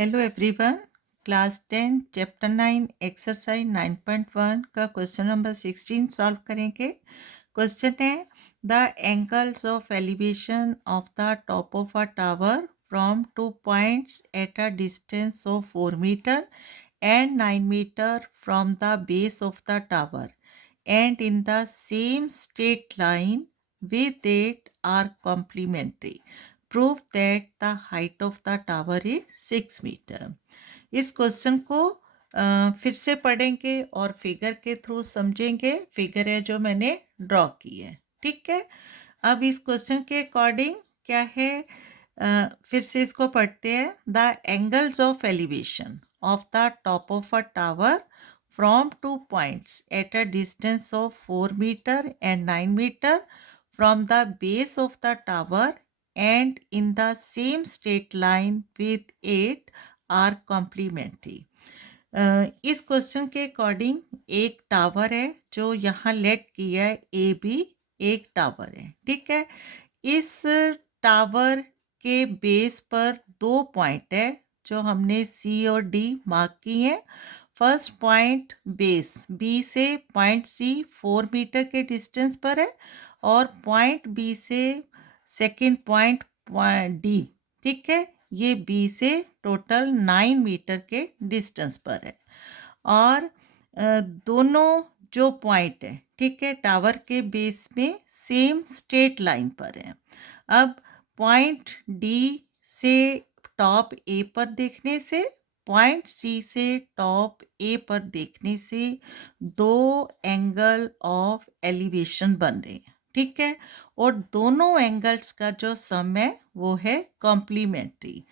Hello everyone. Class 10 chapter 9 exercise 9.1 का question number 16 solve करेंगे। Question है the angles of elevation of the top of a tower from 2 points at a distance of 4 meter and 9 meter from the base of the tower and in the same straight line with it are complementary. Prove that the height of the tower is 6 meter. इस question को फिर से पढ़ेंगे और figure के through समझेंगे। Figure है जो मैंने ड्रॉ की है, ठीक है। अब इस क्वेश्चन के अकॉर्डिंग क्या है, फिर से इसको पढ़ते हैं। The angles of elevation of the top of a tower from 2 points at a distance of 4 meter and 9 meter from the base of the tower and in the same straight line with it are complementary. इस question के according एक tower है जो यहाँ late किया है, A B एक tower है, ठीक है। इस टावर के बेस पर 2 पॉइंट है जो हमने सी और डी मार्क की हैं। फर्स्ट पॉइंट बेस बी से पॉइंट सी 4 मीटर के डिस्टेंस पर है और पॉइंट बी से सेकंड पॉइंट डी, ठीक है, ये बी से टोटल 9 मीटर के डिस्टेंस पर है। और दोनों जो पॉइंट है, ठीक है, टावर के बेस में सेम स्ट्रेट लाइन पर है। अब पॉइंट डी से टॉप ए पर देखने से, पॉइंट सी से टॉप ए पर देखने से दो एंगल ऑफ एलिवेशन बन रहे हैं, ठीक है। और दोनों एंगल्स का जो सम है वो है कॉम्प्लीमेंट्री।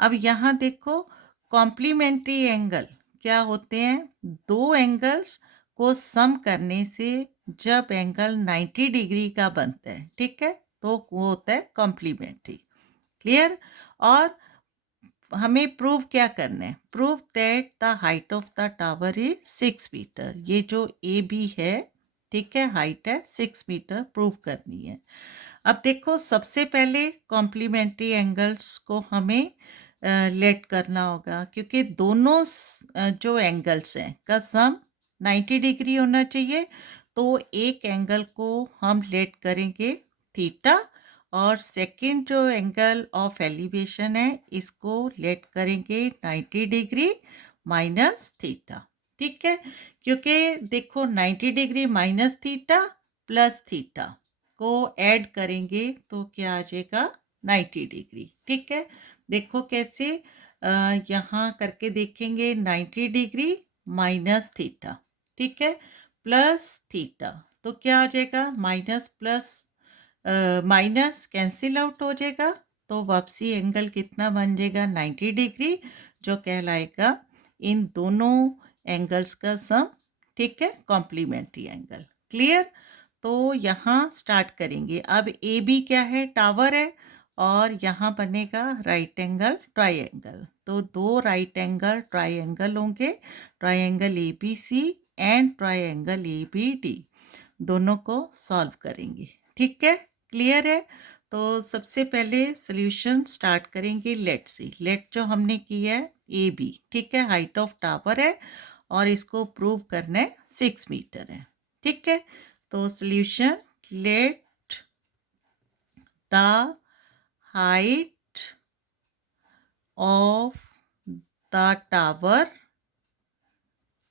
अब यहाँ देखो, कॉम्प्लीमेंट्री एंगल क्या होते हैं? दो एंगल्स को सम करने से जब एंगल 90 डिग्री का बनता है, ठीक है, तो वो होता है कॉम्प्लीमेंट्री। क्लियर? और हमें प्रूव क्या करना है? Prove that the height of the tower is 6 meter. ये जो ए बी है, ठीक है, हाइट है 6 मीटर, प्रूव करनी है। अब देखो, सबसे पहले कॉम्प्लीमेंट्री एंगल्स को हमें लेट करना होगा, क्योंकि दोनों जो एंगल्स हैं का सम 90 डिग्री होना चाहिए। तो एक एंगल को हम लेट करेंगे थीटा और सेकंड जो एंगल ऑफ एलिवेशन है इसको लेट करेंगे 90 डिग्री माइनस थीटा, ठीक है। क्योंकि देखो 90 degree minus theta plus theta को ऐड करेंगे तो क्या आ जाएगा? 90 डिग्री, ठीक है। देखो कैसे, यहाँ करके देखेंगे 90 डिग्री माइनस थीटा, ठीक है, प्लस थीटा, तो क्या आ जाएगा? Minus plus minus cancel out हो जाएगा, तो वापसी एंगल कितना बन जाएगा? 90 डिग्री, जो कहलाएगा इन दोनों एंगल्स का सम, ठीक है, कॉम्प्लीमेंट्री एंगल। क्लियर? तो यहाँ स्टार्ट करेंगे। अब ए बी क्या है? टावर है, और यहाँ बनेगा राइट एंगल ट्राइंगल। तो दो राइट एंगल ट्राइंगल होंगे, triangle A B C and triangle A B D, दोनों को सॉल्व करेंगे, ठीक है। क्लियर है? तो सबसे पहले सॉल्यूशन स्टार्ट करेंगे लेट से। लेट जो हमने किया है ए बी, ठीक है, हाइट ऑफ टावर है और इसको प्रूव करना है 6 मीटर है, ठीक है। तो solution, let the height of the tower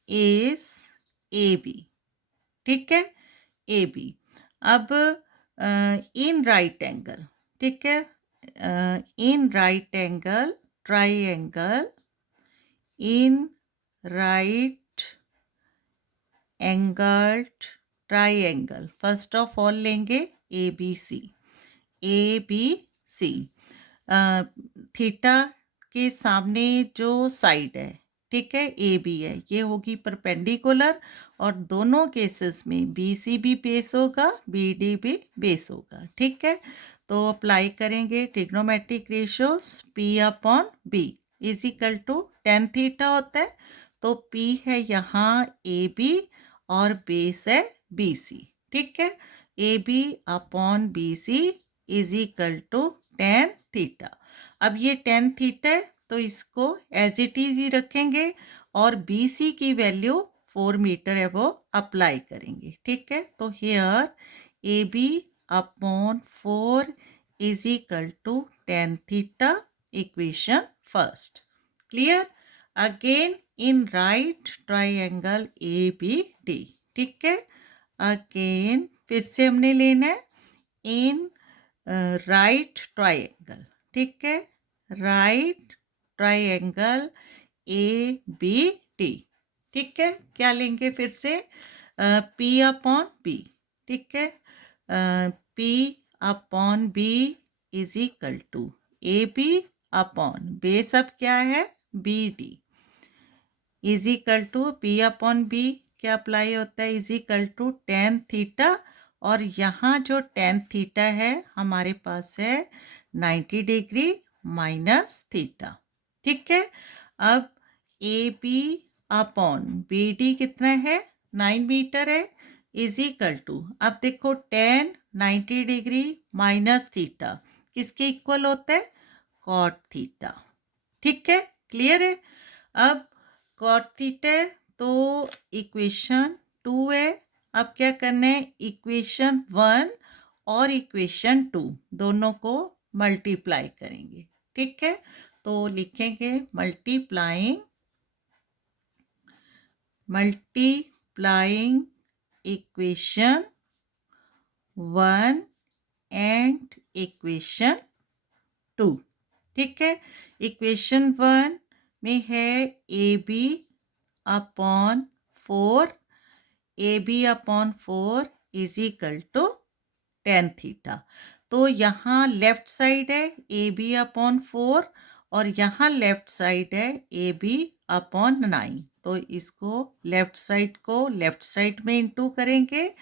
is A B, ठीक है, ए बी। अब इन राइट एंगल, ठीक है, in right angle triangle, in right angle triangle, first of all लेंगे A B C. A B C, theta के सामने जो side है, ठीक है, ए बी है, ये होगी परपेंडिकुलर, और दोनों केसेस में बी सी भी बेस होगा, बी डी भी बेस होगा, ठीक है। तो अप्लाई करेंगे trigonometric ratios, P upon B is equal to tan theta होता है। तो पी है यहाँ ए बी और बेस है बी सी, ठीक है। A B upon B C is equal to tan theta. अब ये टेन थीटा है तो इसको एज इट इज ही रखेंगे और BC की वैल्यू 4 मीटर है वो अप्लाई करेंगे. ठीक है, तो here AB upon 4 is equal to tan theta, equation first. Clear. Again in right triangle ABD. ठीक है, अगेन फिर से हमने लेना है इन राइट ट्राइंगल. ठीक है, राइट ट्राइंगल ABD. ठीक है, क्या लेंगे फिर से P अपॉन B. ठीक है, P upon B is equal to AB upon base अब क्या है BD is equal to P upon B क्या अप्लाई होता है is equal to tan theta, और यहाँ जो tan थीटा है हमारे पास है 90 डिग्री माइनस थीटा. ठीक है, अब AB अपॉन BD कितना है 9 मीटर है इज इक्वल टू, अब देखो tan 90 डिग्री माइनस थीटा किसके इक्वल होता है cot थीटा. ठीक है, क्लियर है. अब cot थीटा है तो इक्वेशन 2 है. अब क्या करना है इक्वेशन 1 और इक्वेशन 2 दोनों को मल्टीप्लाई करेंगे. ठीक है, तो लिखेंगे मल्टीप्लाइंग इक्वेशन 1 एंड इक्वेशन 2. ठीक है, इक्वेशन 1 में है AB upon 4 is equal to tan theta. तो यहाँ लेफ्ट साइड है AB अपॉन 4 और यहाँ लेफ्ट साइड है AB अपॉन 9. तो इसको लेफ्ट साइड को लेफ्ट साइड में इंटू करेंगे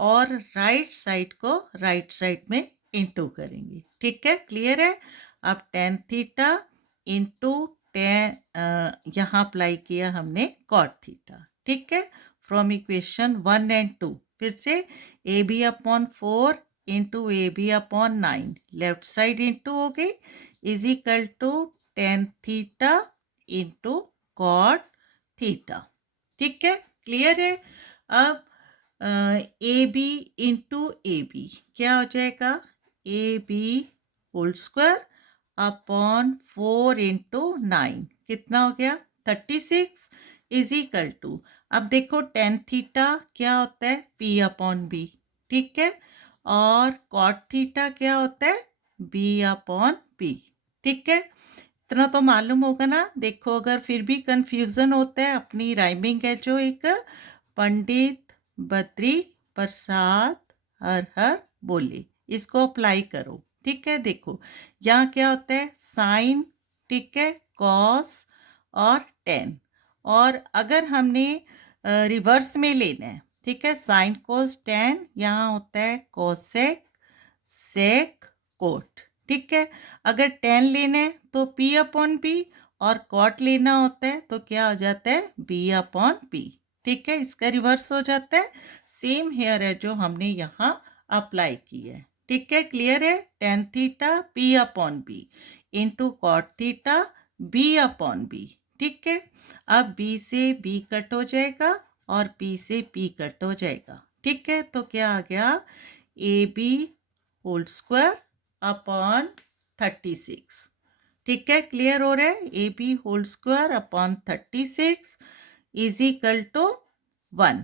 और राइट साइड को राइट साइड में इंटू करेंगे. ठीक है, क्लियर है. अब tan थीटा इंटू यहाँ अप्लाई किया हमने cot थीटा. ठीक है, फ्रॉम इक्वेशन 1 एंड 2 फिर से AB upon 4 into AB upon 9 left side into हो गई is equal to tan theta into cot theta. ठीक है, क्लियर है. अब AB इंटू AB क्या हो जाएगा AB whole square upon 4 into 9 कितना हो गया 36 इज इक्वल टू, अब देखो tan थीटा क्या होता है P अपॉन B. ठीक है, और cot थीटा क्या होता है B अपॉन P. ठीक है, इतना तो मालूम होगा ना. देखो अगर फिर भी कंफ्यूजन होता है अपनी राइमिंग है जो एक पंडित बद्री प्रसाद हर हर बोले इसको अप्लाई करो. ठीक है, देखो यहाँ क्या होता है साइन. ठीक है, कॉस और टेन, और अगर हमने रिवर्स में लेना है ठीक है साइन कोस टेन यहाँ होता है कोसेक सेक कोट. ठीक है, अगर टेन लेना है तो P अपॉन P और कॉट लेना होता है तो क्या हो जाता है B अपॉन P. ठीक है, इसका रिवर्स हो जाता है. सेम हेयर है जो हमने यहाँ अप्लाई की है. ठीक है, क्लियर है. tan theta P upon B into cot theta B upon B. ठीक है, अब B से B कट हो जाएगा और P से P कट हो जाएगा. ठीक है, तो क्या आ गया AB होल स्क्वायर अपॉन 36. ठीक है, क्लियर हो रहा है. AB whole square upon 36 is equal to 1.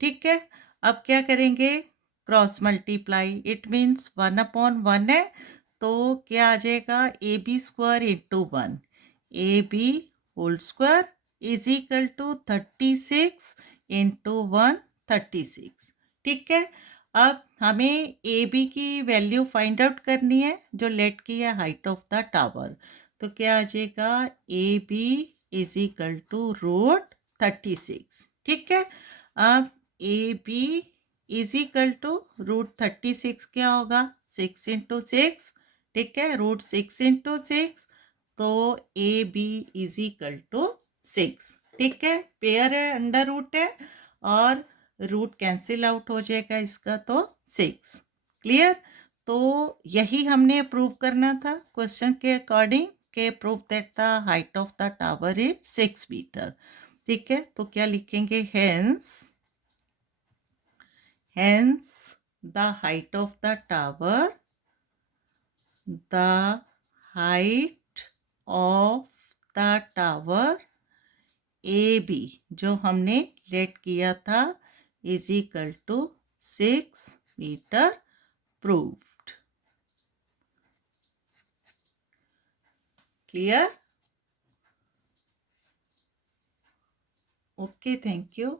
ठीक है, अब क्या करेंगे cross multiply. It means 1 upon 1 है तो क्या आ जाएगा AB square into 1. AB whole square is equal to 36 into 1 36. ठीक है, अब हमें AB की वैल्यू फाइंड आउट करनी है जो लेट की है हाइट ऑफ द टावर. तो क्या आ जाएगा AB is equal to root 36. ठीक है, अब AB is equal to root 36 क्या होगा 6 इंटू 6. ठीक है, रूट 6 इंटू 6 तो AB इज इक्वल टू 6. ठीक है, पेयर है अंडर रूट है और रूट कैंसिल आउट हो जाएगा इसका तो 6. क्लियर. तो यही हमने प्रूव करना था क्वेश्चन के अकॉर्डिंग के prove that the height of the tower is 6 meter. ठीक है, तो क्या लिखेंगे, hence the height of the tower, the height of the tower AB जो हमने लेट किया था is equal to 6 meter proved. Clear? Okay, thank you.